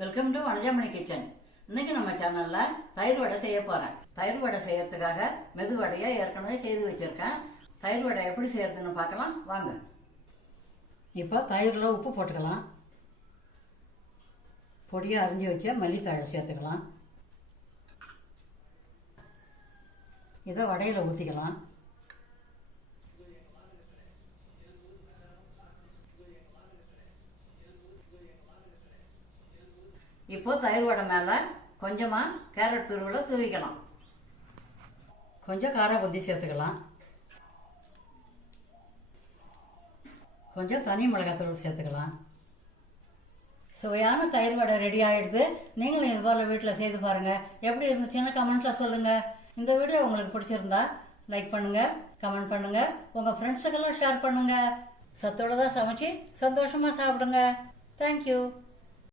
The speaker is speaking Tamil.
Welcome to Vanajamani kitchen. இன்னைக்கு நம்ம சேனல்ல தயிர் வடை செய்ய போறேன். தயிர் வடை செய்யறதுக்காக மெது வடையை ஏற்கனவே செய்து வச்சிருக்கேன். தயிர் வடை எப்படி செய்யறதுன்னு பார்க்கலாம் வாங்க. இப்போ தயிரில் உப்பு போட்டுக்கலாம். பொடியை அரிஞ்சு வச்ச மல்லித்தழை சேர்த்துக்கலாம். இதை வடையில் ஊற்றிக்கலாம். இப்போ தயிர் வடை மேலே கொஞ்சமாக கேரட் துருவலை தூவிக்கலாம். கொஞ்சம் கார புந்தி சேர்த்துக்கலாம். கொஞ்சம் தனி மிளகாத்தூள் சேர்த்துக்கலாம். சுவையான தயிர் வடை ரெடி ஆகிடுது. நீங்களும் இது போல் வீட்டில் செய்து பாருங்கள். எப்படி இருந்துச்சுன்னு கமெண்ட்டில் சொல்லுங்கள். இந்த வீடியோ உங்களுக்கு பிடிச்சிருந்தா லைக் பண்ணுங்கள், கமெண்ட் பண்ணுங்கள், உங்கள் ஃப்ரெண்ட்ஸுக்கெல்லாம் ஷேர் பண்ணுங்கள். சத்தோடு தான் சமைச்சு சந்தோஷமாக சாப்பிடுங்க. தேங்க்யூ.